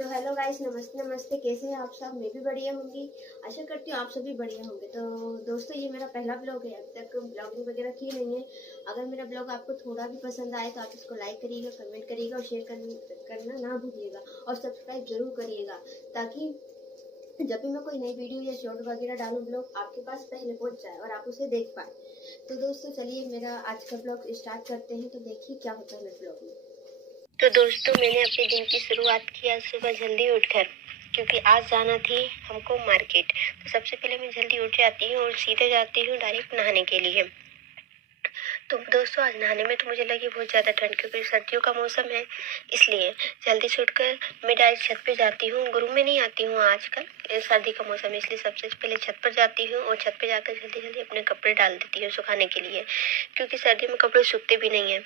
तो hello guys, नमस्ते नमस्ते। कैसे हैं आप सब? मैं भी बढ़िया होंगी। आशा करती हूँ आप सभी बढ़िया होंगे। तो दोस्तों, ये मेरा पहला ब्लॉग है। अभी तक ब्लॉगिंग वगैरह की नहीं है। अगर मेरा ब्लॉग आपको थोड़ा भी पसंद आए तो आप इसको लाइक करिएगा, कमेंट करिएगा और शेयर करना ना भूलिएगा और सब्सक्राइब जरूर करिएगा, ताकि जब भी मैं कोई नई वीडियो या शॉर्ट वगैरह डालूं ब्लॉग आपके पास पहले पहुंच जाए और आप उसे देख पाए। तो दोस्तों, चलिए मेरा आज का ब्लॉग स्टार्ट करते हैं। तो देखिए क्या होता है मेरे ब्लॉग में। तो दोस्तों, मैंने अपने दिन की शुरुआत की आज सुबह जल्दी उठकर, क्योंकि आज जाना थी हमको मार्केट। तो सबसे पहले मैं जल्दी उठ जाती हूँ और सीधे जाती हूँ डायरेक्ट नहाने के लिए। तो दोस्तों, आज नहाने में तो मुझे लगी बहुत ज़्यादा ठंड, क्योंकि सर्दियों का मौसम है। इसलिए जल्दी से उठकर मैं डायरेक्ट छत पे जाती हूँ। रूम में नहीं आती हूँ आजकल, सर्दी का मौसम है, इसलिए सबसे पहले छत पर जाती हूँ और छत पे जाकर जल्दी जल्दी अपने कपड़े डाल देती हूँ सुखाने के लिए, क्योंकि सर्दी में कपड़े सूखते भी नहीं है।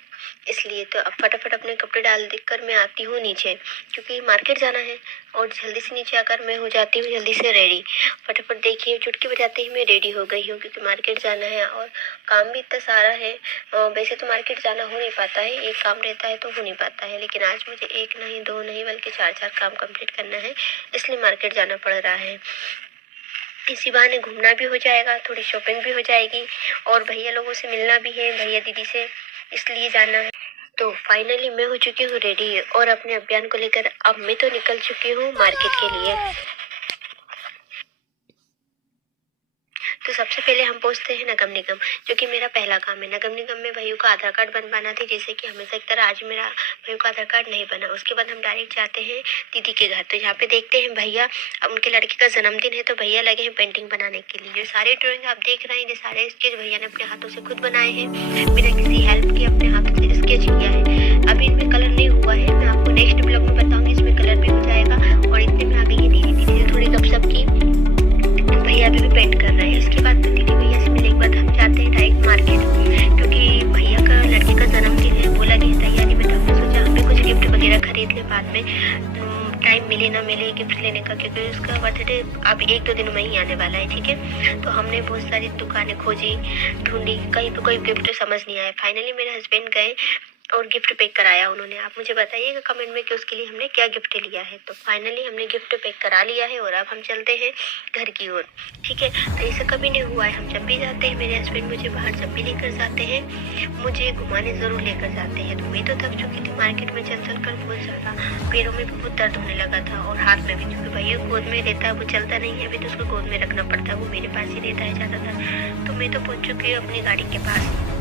इसलिए तो अब फटाफट अपने कपड़े डाल देकर मैं आती हूँ नीचे, क्योंकि मार्केट जाना है। और जल्दी से नीचे आकर मैं हो जाती हूँ जल्दी से रेडी। फटाफट देखिए, चुटकी बजाते ही मैं रेडी हो गई हूँ, क्योंकि मार्केट जाना है और काम भी इतना सारा है। वैसे तो मार्केट जाना हो नहीं पाता है, एक काम रहता है तो हो नहीं पाता है, लेकिन आज मुझे एक नहीं, दो नहीं, बल्कि चार काम कंप्लीट करना है, इसलिए मार्केट जाना पड़ रहा है। इसी बहाने घूमना भी हो जाएगा, थोड़ी शॉपिंग भी हो जाएगी और भैया लोगों से मिलना भी है, भैया दीदी से, इसलिए जाना है। तो फाइनली मैं हो चुकी हूँ रेडी और अपने अभियान को लेकर अब मैं तो निकल चुकी हूँ मार्केट के लिए। तो सबसे पहले हम पहुंचते हैं नगर निगम, जो कि मेरा पहला काम है। नगर निगम में भैया का आधार कार्ड बनवाना थी, जैसे कि हमेशा की तरह आज मेरा भैया का आधार कार्ड नहीं बना। उसके बाद हम डायरेक्ट जाते हैं दीदी के घर। तो यहाँ पे देखते हैं भैया, अब उनके लड़के का जन्मदिन है, तो भैया लगे हैं पेंटिंग बनाने के लिए। जो सारे ड्राइंग आप देख रहे हैं, ये सारे स्केच भैया ने अपने हाथों से खुद बनाए हैं, बिना किसी हेल्प के अपने हाथों से स्केच किया है। अभी इनमें कलर नहीं हुआ है, मैं आपको नेक्स्ट ब्लॉग में बताऊंगी, इसमें कलर भी हो जाएगा। और इतने में आ गई है दीदी से थोड़ी गपशप की, भैया अभी भी पेंट कर रहे हैं। इसके बाद दीदी भैया से मिलने के बाद हम जाते हैं डायरेक्ट मार्केट, क्योंकि भैया का लड़के का जन्मदिन है, वो लगे हैं तैयारी में। तो हमने सोचा हम भी कुछ गिफ्ट वगैरह खरीद ले बाद में, टाइम मिले ना मिले गिफ्ट लेने का, क्योंकि उसका बर्थडे अब 1-2 दिन में ही आने वाला है, ठीक है। तो हमने बहुत सारी दुकानें खोजी, ढूंढी, कहीं पे कोई गिफ्ट समझ नहीं आया। फाइनली मेरे हस्बैंड गए और गिफ्ट पैक कराया उन्होंने। आप मुझे बताइएगा कमेंट में कि उसके लिए हमने क्या गिफ्ट लिया है। तो फाइनली हमने गिफ्ट पैक करा लिया है और अब हम चलते हैं घर की ओर, ठीक है। तो ऐसा कभी नहीं हुआ है, हम जब भी जाते हैं, मेरे हस्बैंड मुझे बाहर जब भी लेकर जाते हैं, मुझे घुमाने ज़रूर लेकर जाते हैं। तो मैं तो थक चुकी थी मार्केट में चल चल कर, बहुत ज़्यादा पैरों में भी बहुत दर्द होने लगा था और हाथ में भी, क्योंकि भैया गोद में रहता है, वो चलता नहीं है, अभी तो उसको गोद में रखना पड़ता है, वो मेरे पास ही रहता है ज़्यादातर। तो मैं तो पहुँच चुकी हूँ अपनी गाड़ी के पास।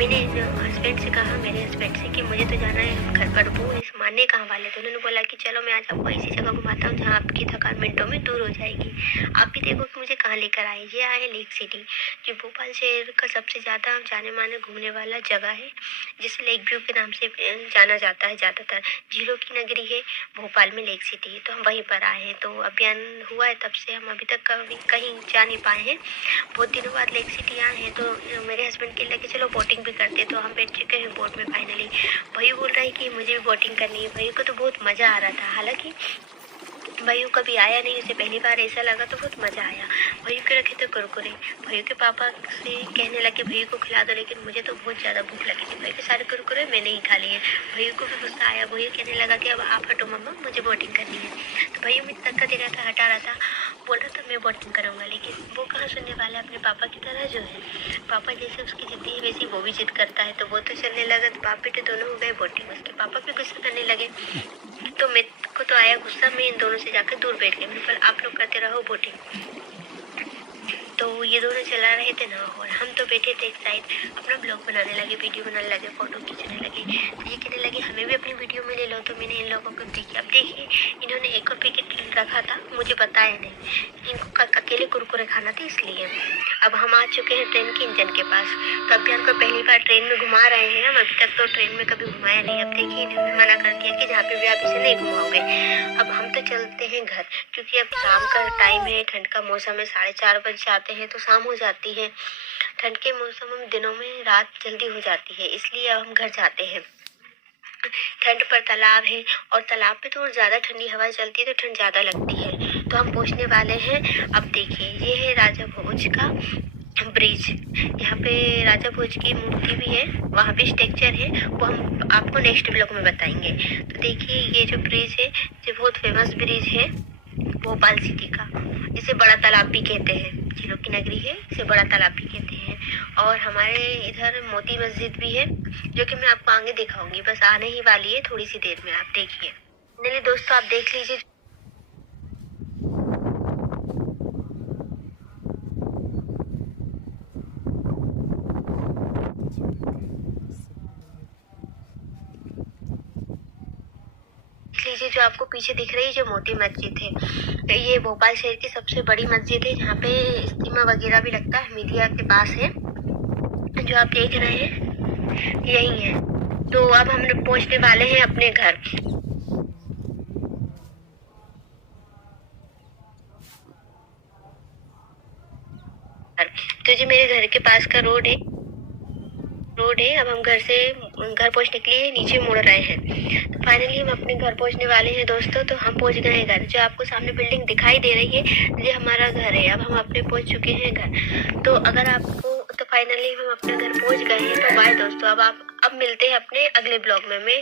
मैंने हस्बैंड से कहा, मेरे हस्बैंड से, कि मुझे तो जाना है घर पर, वो इस मानने कहाँ वाले थे। उन्होंने बोला कि चलो मैं आज आपको ऐसी जगह घुमाता हूँ जहाँ आपकी थकान मिनटों में दूर हो जाएगी। आप भी देखो कि मुझे कहाँ लेकर आए। ये आए लेक सिटी, जो भोपाल शहर का सबसे ज़्यादा जाने माने घूमने वाला जगह है, जिसे लेक व्यू के नाम से जाना जाता है ज़्यादातर। झीलों की नगरी है भोपाल में लेक सिटी, तो हम वहीं पर आए हैं। तो अभियान हुआ है तब से हम अभी तक कभी कहीं जा नहीं पाए हैं, बहुत दिनों बाद लेक सिटी आए हैं। तो मेरे हस्बैंड के लगे चलो बोटिंग करते, तो हम बैठ चुके हैं बोट में फाइनली। भाई बोल रहा है कि मुझे भी बोटिंग करनी है। भाई को तो बहुत मज़ा आ रहा था, हालांकि भैया कभी आया नहीं, उसे पहली बार ऐसा लगा तो बहुत मज़ा आया। भैया के रखे थे कुरकुरे, भैया के पापा से कहने लगे भैया को खिला दो, लेकिन मुझे तो बहुत ज़्यादा भूख लगी थी। भैया के सारे कुरकुरे मैंने ही खा लिए। भैया को भी गुस्सा आया, भैया कहने लगा कि अब आप हटो मम्मा, मुझे बोटिंग करनी है। तो भैया मुझे धक्का दे रहा था, हटा रहा था, बोल रहा था मैं बोटिंग करूँगा, लेकिन वो कहाँ सुनने वाला है अपने पापा की तरह। जो है पापा जैसे उसकी जिद्दी है वैसे वो भी जिद करता है, तो वो तो चलने लगा। तो बाप बेटे दोनों हो गए बोटिंग, उसके पापा भी गुस्सा करने लगे। तो मेरे को तो आया गुस्सा, मैं इन दोनों से जाकर दूर बैठ गई। मेरे पर आप लोग करते रहो बोटिंग। तो ये दोनों चला रहे थे ना, और हम तो बैठे थे एक साइड, अपना ब्लॉग बनाने लगे, वीडियो बनाने लगे, फोटो खींचने लगे। तो ये कहने लगे हमें भी अपनी वीडियो में ले लो। तो मैंने इन लोगों को देखी, अब देखिए इन्होंने एक और पैकेट रखा था, मुझे बताया नहीं, इनको अकेले कुरकुरे खाना था, इसलिए। अब हम आ चुके हैं ट्रेन के इंजन के पास। तो अभियान को पहली बार ट्रेन में घुमा रहे हैं हम, अभी तक तो ट्रेन में कभी घुमाया नहीं। अब देखिए इन्होंने मना कर दिया कि जहाँ पे भी आप इसे नहीं घुमाओगे। अब हम तो चलते हैं घर, क्योंकि अब शाम का टाइम है, ठंड का मौसम है, 4:30 बज जाते हैं तो शाम हो जाती है। ठंड के मौसम में दिनों में रात जल्दी हो जाती है, इसलिए अब हम घर जाते हैं। ठंड पर तालाब है और तालाब पे तो और ज़्यादा ठंडी हवा चलती है, तो ठंड ज़्यादा लगती है। तो हम पहुँचने वाले हैं। अब देखिए ये है राजा भोज का ब्रिज, यहाँ पे राजा भोज की मूर्ति भी है, वहाँ पे स्ट्रक्चर है, वो हम आपको नेक्स्ट ब्लॉग में बताएंगे। तो देखिए ये जो ब्रिज है ये बहुत फेमस ब्रिज है भोपाल सिटी का। इसे बड़ा तालाब भी कहते हैं, झीलों की नगरी है, इसे बड़ा तालाब भी कहते हैं। और हमारे इधर मोती मस्जिद भी है जो कि मैं आपको आगे दिखाऊंगी, बस आने ही वाली है थोड़ी सी देर में, आप देखिए। चलिए दोस्तों आप देख लीजिए। लीजिए जो आपको पीछे दिख रही है जो मोती मस्जिद है, ये भोपाल शहर की सबसे बड़ी मस्जिद है, जहाँ पे इज्तिमा वगैरह भी लगता है, मीडिया के पास है। जो आप देख रहे हैं यही है। तो अब हम लोग पहुंचने वाले हैं अपने घर। तो जी मेरे घर के पास का रोड है। अब हम घर पहुंचने के लिए नीचे मुड़ रहे हैं। तो फाइनली हम अपने घर पहुंचने वाले हैं दोस्तों। तो हम पहुंच गए हैं घर। जो आपको सामने बिल्डिंग दिखाई दे रही है ये हमारा घर है। अब हम अपने पहुंच चुके हैं घर। तो अगर आपको तो फाइनली हम अपने घर पहुंच गए हैं। तो बाय दोस्तों, अब मिलते हैं अपने अगले ब्लॉग में। मैं